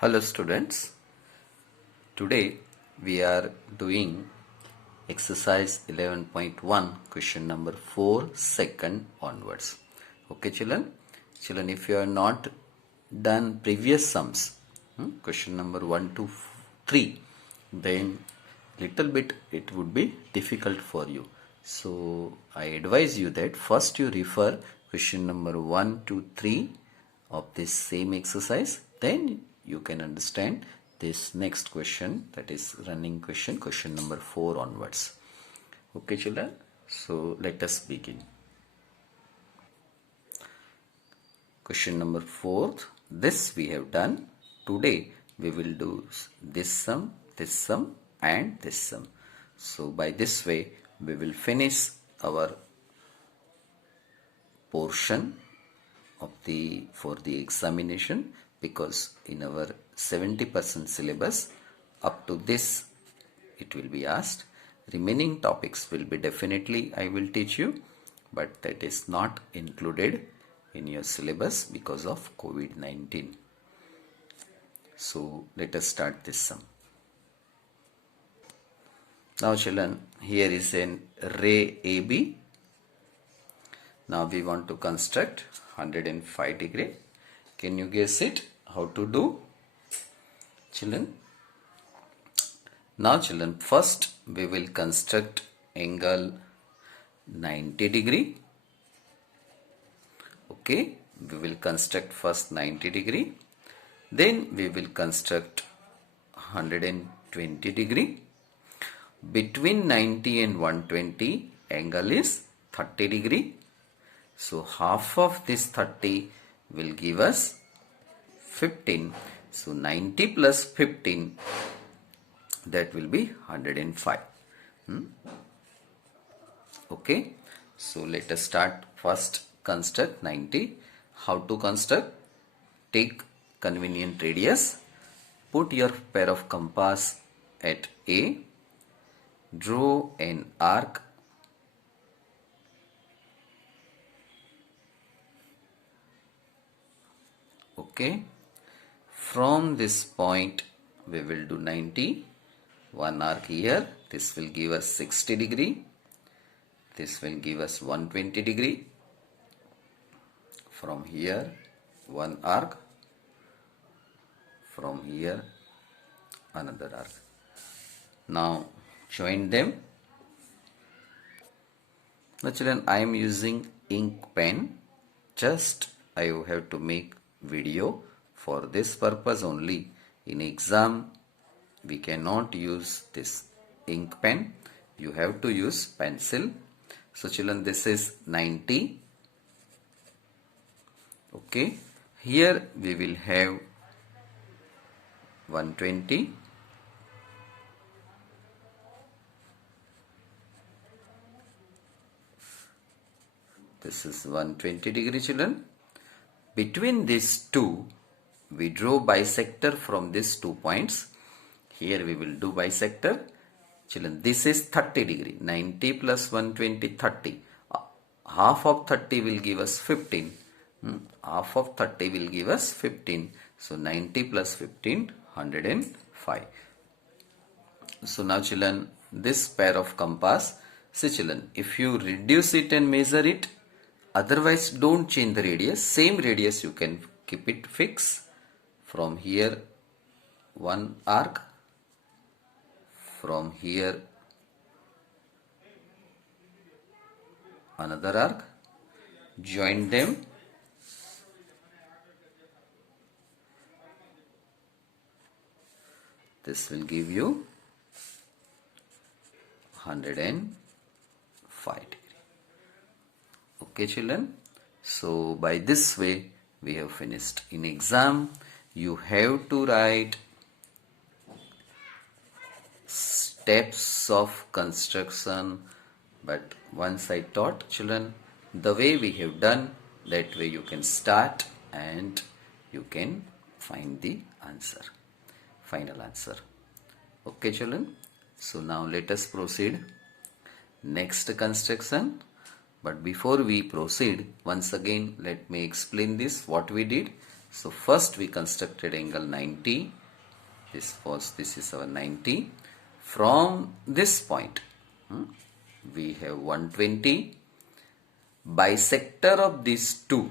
Hello students, today we are doing exercise 11.1 question number 4 second onwards. Okay children, if you are not done previous sums, question number 1 to 3, then little bit it would be difficult for you. So I advise you that first you refer question number 1 to 3 of this same exercise, then you can understand this next question, that is running question number 4 onwards. Okay children, so let us begin. Question number 4, this we have done. Today we will do this sum and this sum. So by this way we will finish our portion of for the examination, because in our 70% syllabus up to this it will be asked. Remaining topics will be definitely I will teach you, but that is not included in your syllabus because of COVID-19. So let us start this sum. Now children, here is an ray AB. Now we want to construct 105 degree. Can you guess it? How to do? Children, now children, first we will construct angle 90 degree. Okay, we will construct first 90 degree. Then we will construct 120 degree. Between 90 and 120 angle is 30 degree. So half of this 30 will give us 15. So 90 plus 15, that will be 105. Okay, so let us start. First construct 90. How to construct? Take convenient radius, put your pair of compass at A, draw an arc okay. From this point we will do 90, one arc here, this will give us 60 degree, this will give us 120 degree. From here one arc, from here another arc. Now join them. Now children, I am using ink pen. Just I have to make video for this purpose only. In exam we cannot use this ink pen, you have to use pencil. So children, this is 90. Okay, here we will have 120. This is 120 degree children. Between these two we draw bisector from these 2 points. Here we will do bisector. Children, this is 30 degree. 90 plus 120, 30. Half of 30 will give us 15. Half of 30 will give us 15. So 90 plus 15, 105. So now children, this pair of compass, see children, if you reduce it and measure it, otherwise don't change the radius, same radius you can keep it fixed. From here one arc, from here another arc, join them. This will give you 105 degree. Okay children, so by this way we have finished. In exam you have to write steps of construction, but once I taught children the way we have done, that way you can start and you can find the answer, final answer. Okay children, so now let us proceed next construction. But before we proceed, once again let me explain this what we did. So first we constructed angle 90. This is our 90. From this point, we have 120. Bisector of these two,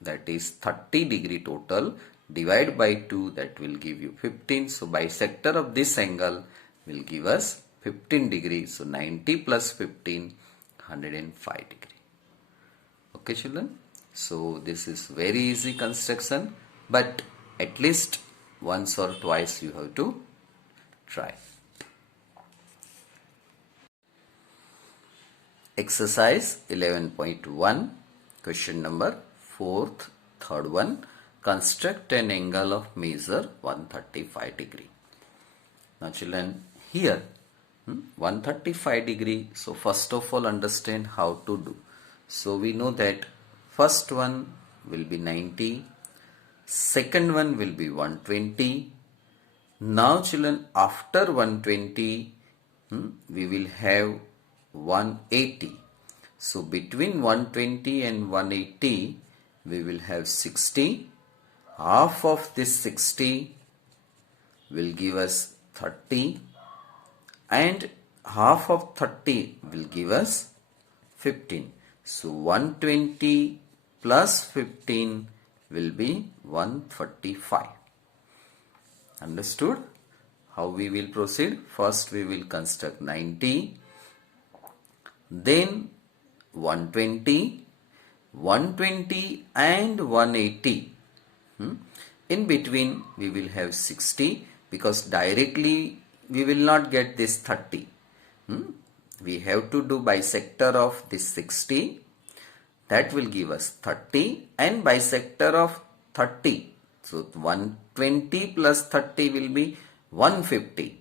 that is 30 degree total, divide by 2, that will give you 15. So bisector of this angle will give us 15 degree. So 90 plus 15, 105 degree. Okay children, so this is very easy construction, but at least once or twice you have to try. Exercise 11.1, question number 4th, third one. Construct an angle of measure 135 degree. Now children, here 135 degree. So first of all understand how to do. So we know that first one will be 90, second one will be 120. Now children, after 120 we will have 180. So between 120 and 180 we will have 60. Half of this 60 will give us 30, and half of 30 will give us 15. So 120 plus 15 will be 135. Understood? How we will proceed? First we will construct 90, then 120, 120 and 180. In between we will have 60, because directly we will not get this 30. We have to do bisector of this 60, that will give us 30, and bisector of 30. So 120 plus 30 will be 150.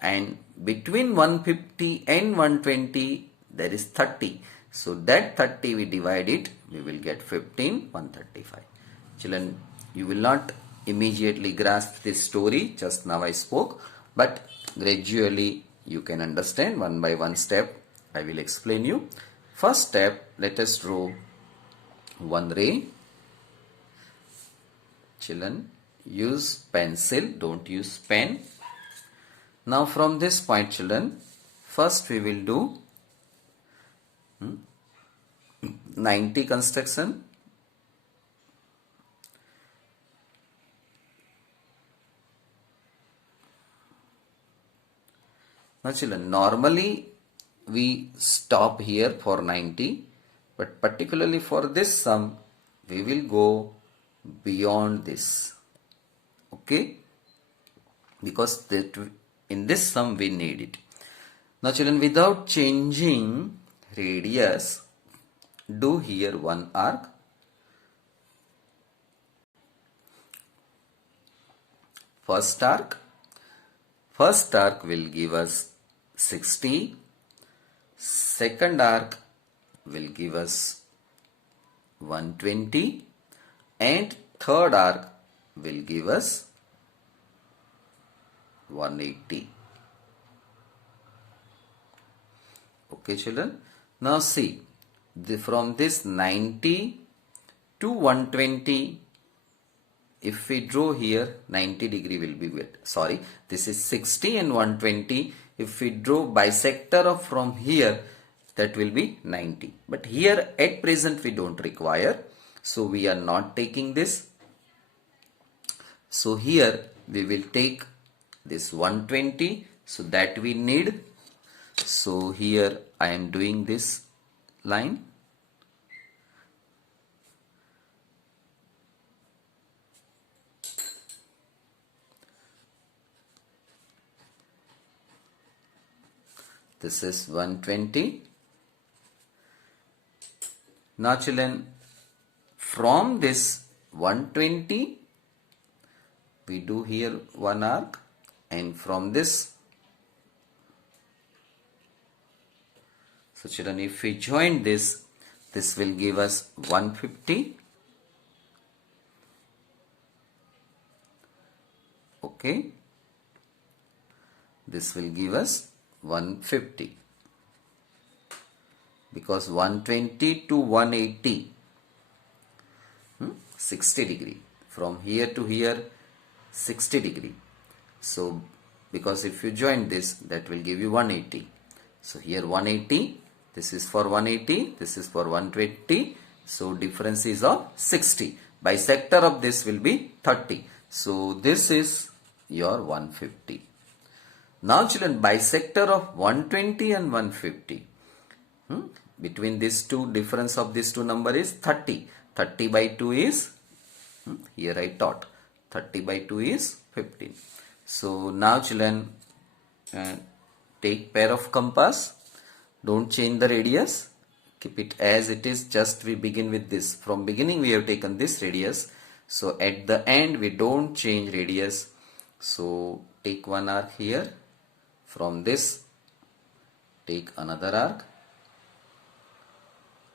And between 150 and 120 there is 30. So that 30 we divide it, we will get 15, 135. Children, you will not immediately grasp this story, just now I spoke, but gradually you can understand one by one step. I will explain you. First step, let us draw one ray. Children, use pencil, don't use pen. Now from this point children, first we will do 90 construction. Now children, normally we stop here for 90, but particularly for this sum we will go beyond this. Okay, because that in this sum we need it. Now children, without changing radius, do here one arc. First arc will give us 60, second arc will give us 120, and third arc will give us 180. Okay children, now see, from this 90 to 120, if we draw here 90 degree will be good. Sorry, this is 60 and 120. If we draw bisector of from here, that will be 90. But here at present we don't require, so we are not taking this. So here we will take this 120, so that we need. So here I am doing this line. This is 120. Now children, from this 120 we do here one arc, and from this, so children, if we join this, this will give us 150. Okay, this will give us 150, because 120 to 180, 60 degree. From here to here 60 degree. So because if you join this, that will give you 180. So here 180, this is for 180, this is for 120. So difference is of 60. Bisector of this will be 30. So this is your 150. Now children, bisector of 120 and 150. Between these two, difference of these two number is 30. 30 by 2 is, here I taught, 30 by 2 is 15. So now children, take pair of compass. Don't change the radius. Keep it as it is. Just we begin with this. From beginning we have taken this radius. So at the end we don't change radius. So take one arc here. From this take another arc.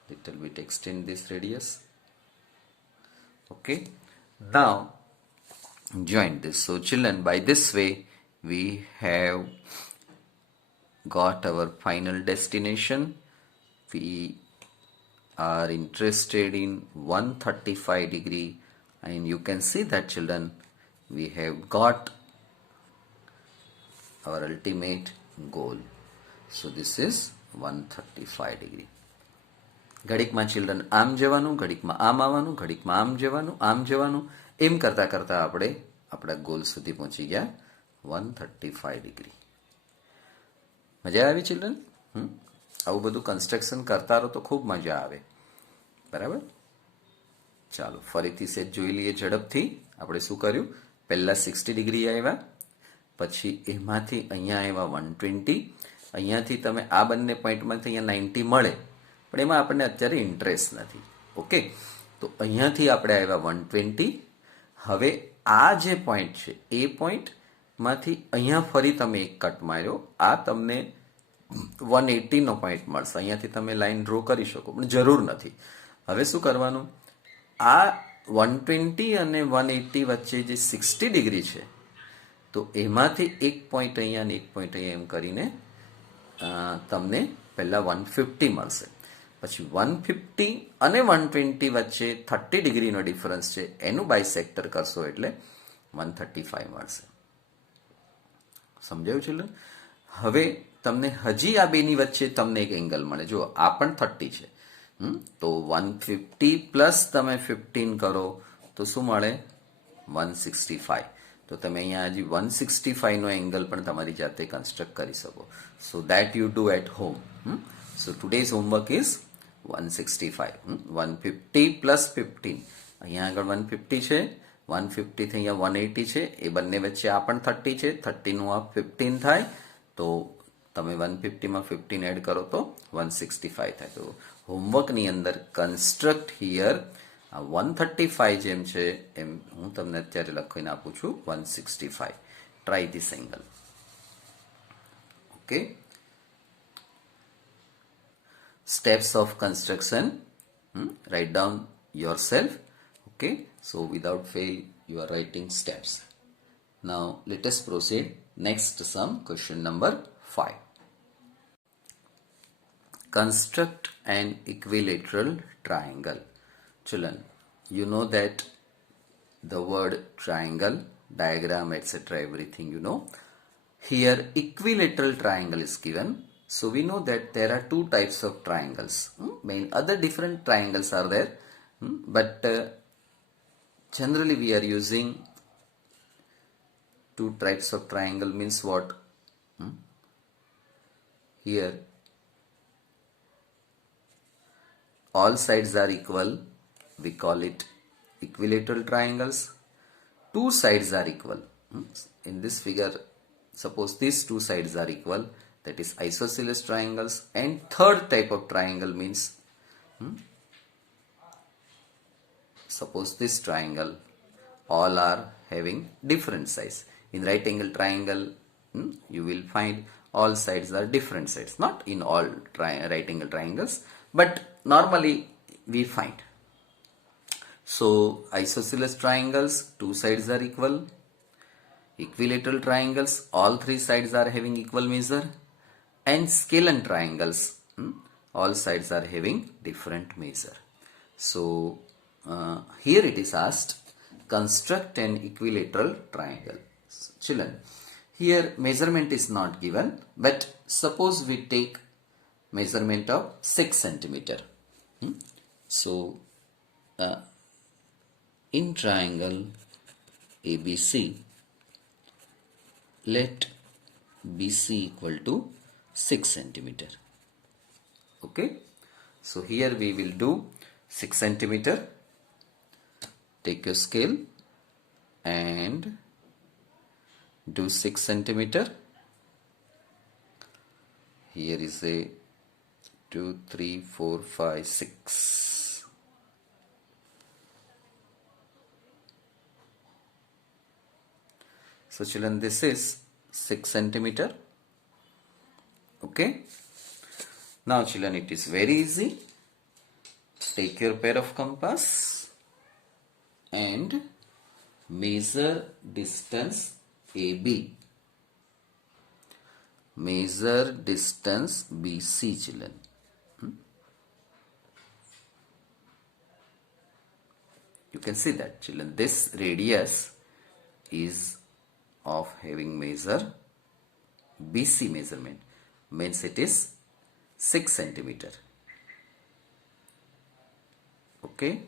Little bit extend this radius. Okay. Now join this. So children, by this way we have got our final destination. We are interested in 135 degree, and you can see that children, we have got our ultimate goal. So this is 135 degree. ઘડીકમાં children આમ જવાનું, ઘડીકમાં આમ આવવાનું, ઘડીકમાં આમ જવાનું, એમ કરતા કરતા આપણે આપણા ગોલ સુધી પહોંચી ગયા 135 ડિગ્રી. મજા આવી ચિલ્ડ્રન? આવું બધું કન્સ્ટ્રક્શન કરતા રહો તો ખૂબ મજા આવે. બરાબર? ચાલો ફરીથી સેટ જોઈ લઈએ ઝડપથી. આપણે શું કર્યું? પહેલા 60 ડિગ્રી આવ્યા, પછી એમાંથી અહીંયા આવ્યા 120. અહીંયાથી તમે આ બંને પોઈન્ટમાંથી અહીંયા 90 મળે, પણ એમાં આપણને અત્યારે ઇન્ટરેસ્ટ નથી. ઓકે, તો અહીંયાથી આપણે આવ્યા 120. હવે આ જે પોઈન્ટ છે એ પોઈન્ટમાંથી અહીંયા ફરી તમે એક કટ માર્યો, આ તમને 180 નો પોઈન્ટ મળશે. અહીંયાથી તમે લાઈન ડ્રો કરી શકો, પણ જરૂર નથી. હવે શું કરવાનું? આ 120 અને 180 વચ્ચે જે 60 ડિગ્રી છે, તો એમાંથી એક પોઈન્ટ અહીંયા અને એક પોઈન્ટ અહીંયા એમ કરીને તમને પહેલા 150 મળશે. પછી 150 અને 120 વચ્ચે 30 ડિગ્રીનો ડિફરન્સ છે, એનું બાયસેક્ટર કરશો એટલે 135 મળશે. સમજાયું છે? હવે તમને હજી આ બેની વચ્ચે તમને એક એંગલ મળે. જો આ પણ 30 છે, તો 150 પ્લસ તમે 15 કરો તો શું મળે? 165. તો તમે અહીંયા હજી 165 નો એંગલ પણ તમારી જાતે કન્સ્ટ્રક્ટ કરી શકો. So that you do at home. So today's homework is 165. 150 પ્લસ 15. અહીંયા આગળ 150 છે, 150 થી અહીંયા 180 છે, એ બંને વચ્ચે આ પણ 30 છે, 30 નું આ 15 થાય, તો તમે 150 માં 15 એડ કરો તો 165 થાય. તો હોમવર્કની અંદર કન્સ્ટ્રક્ટ હિયર આ 135 જેમ છે એમ હું તમને અત્યારે લખીને આપું છું 165. Try this angle. Okay. Steps of construction, write down yourself. Okay, so without fail you are writing steps. Now let us proceed next to some question number 5. Construct an equilateral triangle. Children, you know that the word triangle, diagram, etc., everything you know. Here equilateral triangle is given. So we know that there are two types of triangles. Other different triangles are there, but generally we are using two types of triangle. Means what? Here all sides are equal. We call it equilateral triangles. Two sides are equal. In this figure, suppose these two sides are equal. That is isosceles triangles. And third type of triangle means suppose this triangle all are having different size. In right angle triangle you will find all sides are different sides. Not in all right angle triangles, but normally we find. So isosceles triangles, two sides are equal. Equilateral triangles, all three sides are having equal measure. And scalene triangles, all sides are having different measure. So here it is asked, construct an equilateral triangle. So, children, here measurement is not given, but suppose we take measurement of 6 centimeter. So, in triangle ABC, let BC equal to 6 centimeter. Okay, so here we will do 6 centimeter. Take your scale and do 6 centimeter. Here is a 2, 3, 4, 5, 6. So children, this is 6 centimeter. Okay. Now children, it is very easy. Take your pair of compass and measure distance AB. Measure distance BC, children. You can see that, children, this radius is of having measure BC measurement, means it is 6 centimeter. Okay.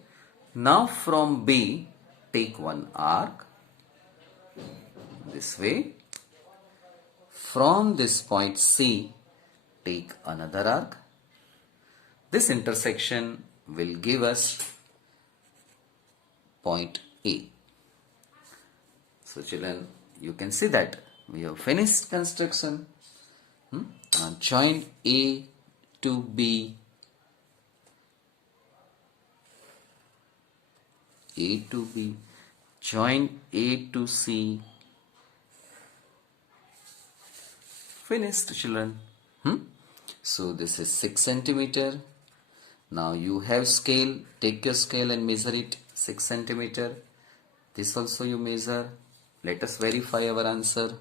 Now from B, take one arc this way. From this point C, take another arc. This intersection will give us point A. So children, you can see that we have finished construction. Now join A to B, A to B, join A to C. Finished, children. So this is 6 centimeter. Now you have scale. Take your scale and measure it. 6 centimeter. This also you measure. Let us verify our answer.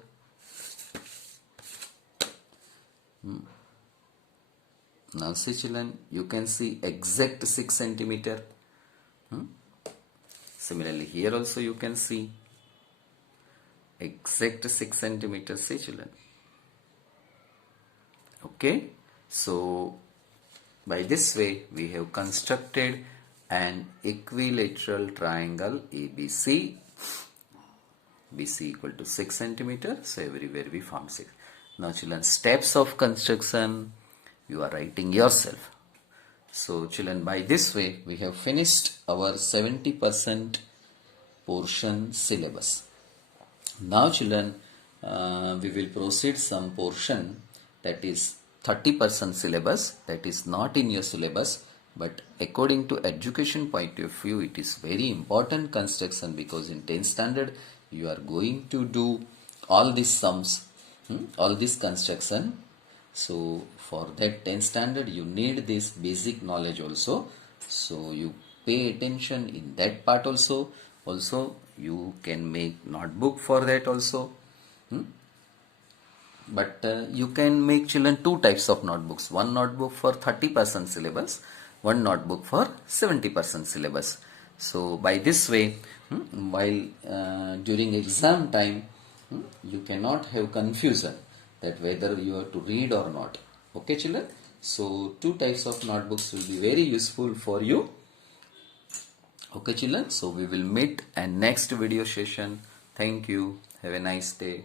Now see, children, you can see exact 6 centimeter. Similarly, here also you can see exact 6 centimeter. See, children. Okay, so by this way we have constructed an equilateral triangle ABC. BC equal to 6 centimeter. So everywhere we found 6. Now children, steps of construction you are writing yourself. So children, by this way we have finished our 70% portion syllabus. Now children, we will proceed some portion that is 30% syllabus, that is not in your syllabus, but according to education point of view it is very important construction, because in 10th standard you are going to do all these sums, all this construction. So for that 10th standard you need this basic knowledge also. So you pay attention in that part also. Also you can make notebook for that also. But you can make, children, two types of notebooks. One notebook for 30% syllabus, one notebook for 70% syllabus. So by this way, while during exam time, you cannot have confusion that whether you have to read or not. Okay, children? So two types of notebooks will be very useful for you. Okay, children? So we will meet in next video session. Thank you. Have a nice day.